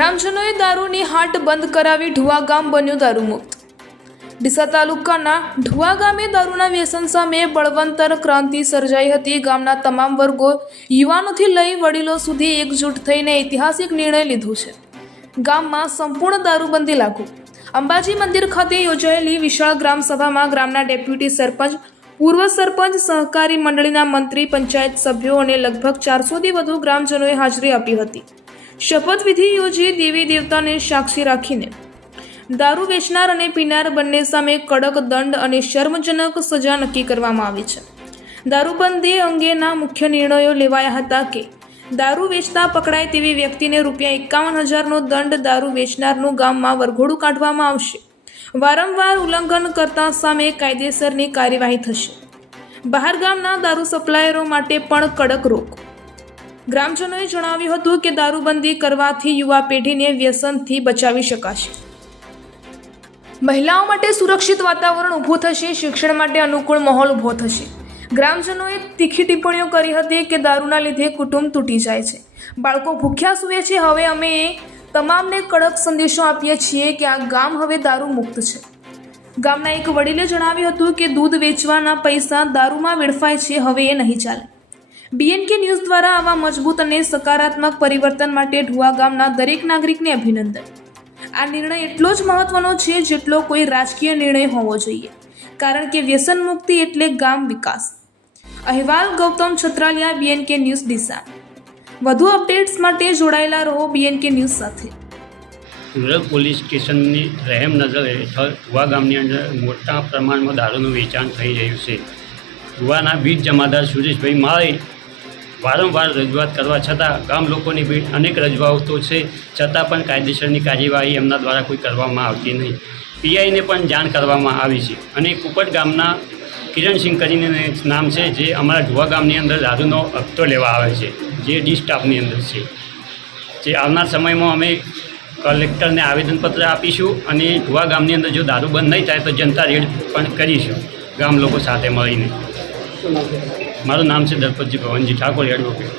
ગ્રામજનોએ દારૂની હાટ બંધ કરાવી ઢુવા ગામ બન્યું દારૂમુક્ત। ડીસા તાલુકાના ઢુવા ગામે દારૂના વ્યસન સામે બળવંતર ક્રાંતિ સર્જાઈ હતી। ગામના તમામ વર્ગો યુવાનોથી લઈ વડીલો સુધી એકજૂટ થઈને ઐતિહાસિક નિર્ણય લીધો છે। ગામમાં સંપૂર્ણ દારૂબંધી લાગુ। અંબાજી મંદિર ખાતે યોજાયેલી વિશાળ ગ્રામ સભામાં ગામના ડેપ્યુટી સરપંચ, પૂર્વ સરપંચ, સહકારી મંડળીના મંત્રી, પંચાયત સભ્યો અને લગભગ 400થી વધુ ગ્રામજનોએ હાજરી આપી હતી। શપથવિધિ યોજી દેવી દેવતાને સાક્ષી રાખીને દારૂ વેચનાર અને પીનાર બંને સામે કડક દંડ અને શર્મજનક સજા નક્કી કરવામાં આવી છે। દારૂબંધી અંગેના મુખ્ય નિર્ણયો લેવાયા હતા કે દારૂ વેચતા પકડાય તેવી વ્યક્તિને ₹51,000નો દંડ, દારૂ વેચનારનું ગામમાં વરઘોડું કાઢવામાં આવશે, વારંવાર ઉલ્લંઘન કરતા સામે કાયદેસરની કાર્યવાહી થશે। બહાર ગામના દારૂ સપ્લાયરો માટે પણ કડક રોક। ગ્રામજનોએ જણાવ્યું હતું કે દારૂબંધી કરવાથી યુવા પેઢીને વ્યસનથી બચાવી શકાશે, મહિલાઓ માટે સુરક્ષિત વાતાવરણ ઊભું થશે, શિક્ષણ માટે અનુકૂળ માહોલ ઊભો થશે। ગ્રામજનોએ તીખી ટિપ્પણીઓ કરી હતી કે દારૂના લીધે કુટુંબ તૂટી જાય છે, બાળકો ભૂખ્યા સૂવે છે। હવે અમે તમામને કડક સંદેશો આપીએ છીએ કે આ ગામ હવે દારૂ મુક્ત છે। ગામના એક વડીલે જણાવ્યું હતું કે દૂધ વેચવાના પૈસા દારૂમાં વેડફાય છે, હવે એ નહીં ચાલે। BNK ન્યૂઝ દ્વારા આવા મજબૂત અને સકારાત્મક પરિવર્તન માટે ઢુવા ગામના દરેક નાગરિકને અભિનંદન। આ નિર્ણય એટલો જ મહત્વનો છે જેટલો કોઈ રાજકીય નિર્ણય હોવો જોઈએ, કારણ કે વ્યસન મુક્તિ એટલે ગામ વિકાસ। અહેવાલ ગૌતમ છત્રાલિયા, BNK ન્યૂઝ, ડીસા। વધુ અપડેટ્સ માટે જોડાયેલા રહો BNK ન્યૂઝ સાથે। રૂરલ પોલીસ સ્ટેશનની રહેમ નજર હેઠળ ઢુવા ગામની અંદર મોટા પ્રમાણમાં દારૂનું વેચાણ થઈ રહ્યું છે। ઢુવાના બીટ જમાદાર સુરેશભાઈ માળે વારંવાર રજૂઆત કરવા છતાં ગામ લોકોની ભીડ અનેક રજૂઆતો છે, છતાં પણ કાયદેસરની કાર્યવાહી એમના દ્વારા કોઈ કરવામાં આવતી નહીં। PIને પણ જાણ કરવામાં આવી છે અને કુપટ ગામના કિરણસિંહ કરીને નામ છે, જે અમારા ઢુવા ગામની અંદર દારૂનો હપ્તો લેવા આવે છે, જે ડી સ્ટાફની અંદર છે। જે આવનાર સમયમાં અમે કલેક્ટરને આવેદનપત્ર આપીશું અને ઢુવા ગામની અંદર જો દારૂ બંધ નહીં થાય તો જનતા રેડ પણ કરીશું ગામ લોકો સાથે મળીને। મારું નામ છે દલપતજી ભવનજી ઠાકોર, એડવોકેટ।